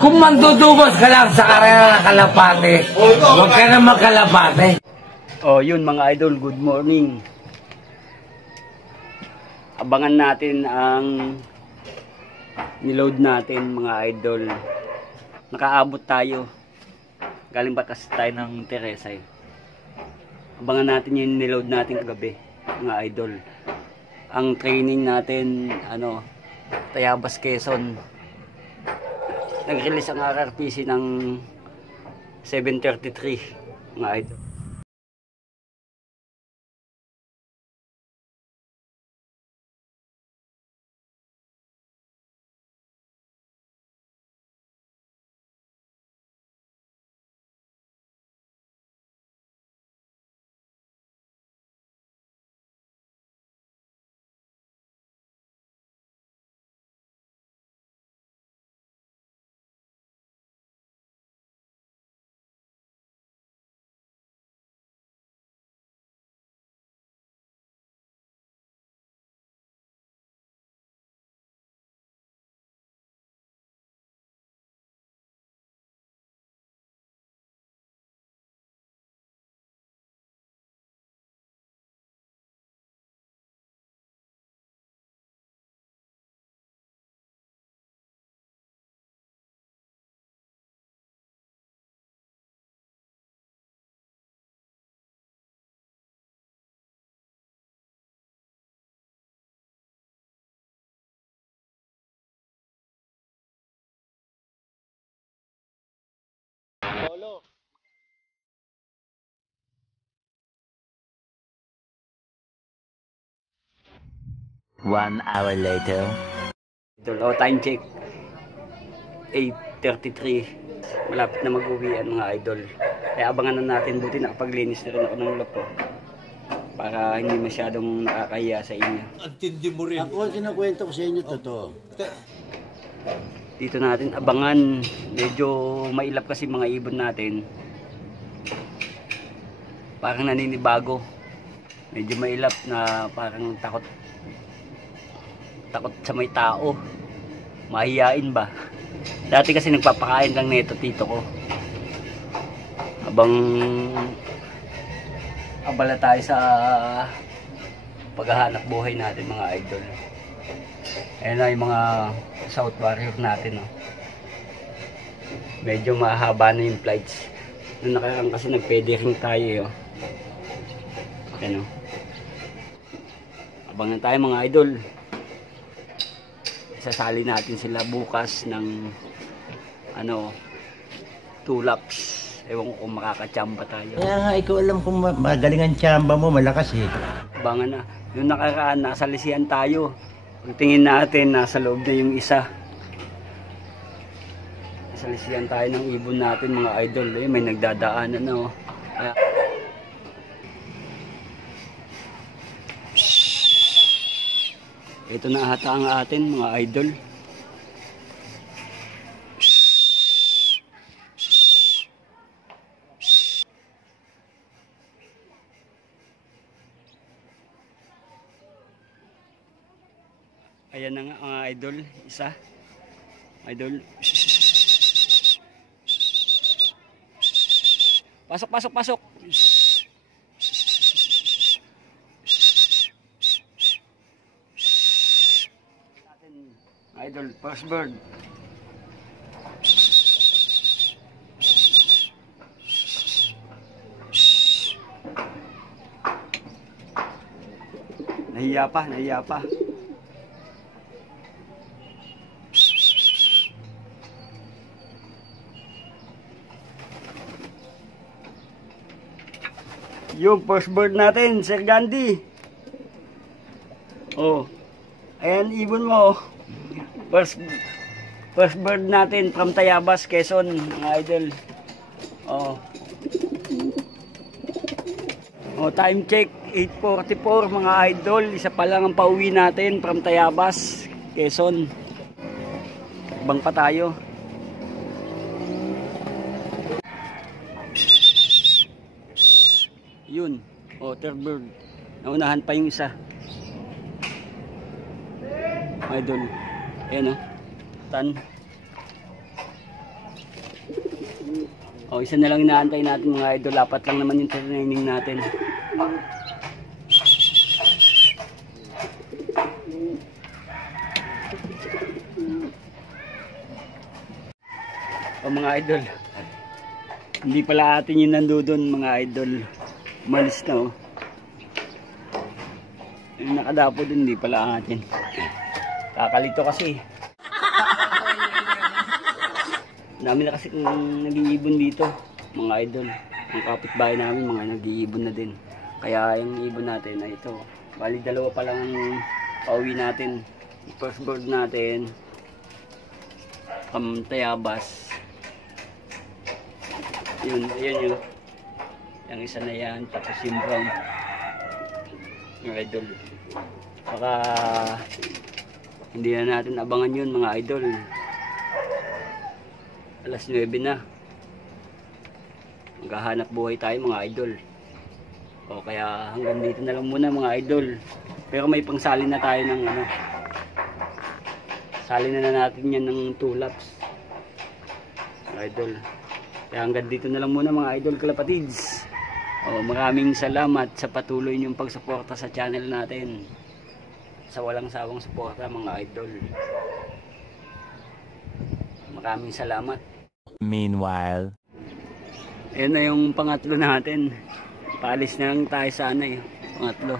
Kung mandudubos ka lang sa karera ng kalapate, huwag ka na magkalapate. Oh, yun mga idol, good morning. Abangan natin ang niload natin mga idol. Nakaabot tayo. Galing batas tayo ng Teresa eh. Abangan natin yung niload natin kagabi mga idol. Ang training natin, Tayabas, Quezon. Nag-release ang RRPC ng 7:33 mga idol. Solo. 1 hour later. Idol, time check 8:33. Malapit na mag-uwian mga idol. Kaya abangan na natin, buti nakapaglinis na rin ako ng lock ko. Para hindi masyadong nakakahiya sa inyo. Antindi mo rin. Ako ang kinakwento ko sa inyo, totoo. Dito natin abangan. Medyo mailap kasi mga ibon natin. Parang naninibago. Medyo mailap na parang takot sa may tao. Mahihain ba? Dati kasi nagpapakain lang nito tito ko. Habang abala tayo sa paghahanap buhay natin mga idol. Ayan na yung mga South Warrior natin. Medyo mahaba na yung flights. Noong nakaraan kasi nagpede ring tayo. Ayan. Abangan tayo mga idol. Sasali natin sila bukas ng 2 laps. Ewan ko kung makakachamba tayo. Kaya nga, ikaw alam kung magaling ang tsamba mo, malakas eh. Abangan na. Noong nakaraan, nasa lisian tayo. Pagtingin natin, nasa loob na yung isa. Nasa lisian tayo ng ibon natin mga idol. May nagdadaanan na. Kaya, ito na ata ang atin mga idol. Ayan na nga mga idol, isa. Idol. Pasok, pasok, pasok. Idol, first bird. Nahiya pa, nahiya pa. Yung first bird natin, Sir Gandhi. Oh. Ayan, ibon mo. First bird natin from Tayabas, Quezon, mga idol. Oh. Oh, time check 8:44 mga idol. Isa pa lang ang pauwi natin from Tayabas, Quezon. Bang pa tayo. Yun. Oh, third bird. Naunahan pa yung isa. Idol. Ayan o. Tan. O, isa na lang inaantay natin mga idol. Apat lang naman yung training natin. O mga idol, hindi pala atin yung nandudon mga idol. Umalis na oh. Yung nakadapo dun, hindi pala atin. Kakalito kasi. Dami na kasi nag-iibon dito mga idol. Ang kapitbahay namin mga nag-iibon na din. Kaya yung ibon natin ay ito. Bali dalawa pa lang pauwi natin. First board natin Tayabas. Yun yun. Yung isa na yan. Tapos yung brown. Mga idol. Baka hindi na natin abangan yun mga idol. Alas 9 na. Maghahanap buhay tayo mga idol. O kaya hanggang dito na lang muna mga idol. Pero may pangsali na tayo ng ano. Sali na natin yan ng 2 laps. Mga idol. Kaya hanggang dito na lang muna mga idol kalapatids. O maraming salamat sa patuloy niyong pagsuporta sa channel natin. Sa walang sawang suporta mga idol. Maraming salamat. Meanwhile, Ayan na yung pangatlo natin. Paalis na lang tayo sana eh. Pangatlo.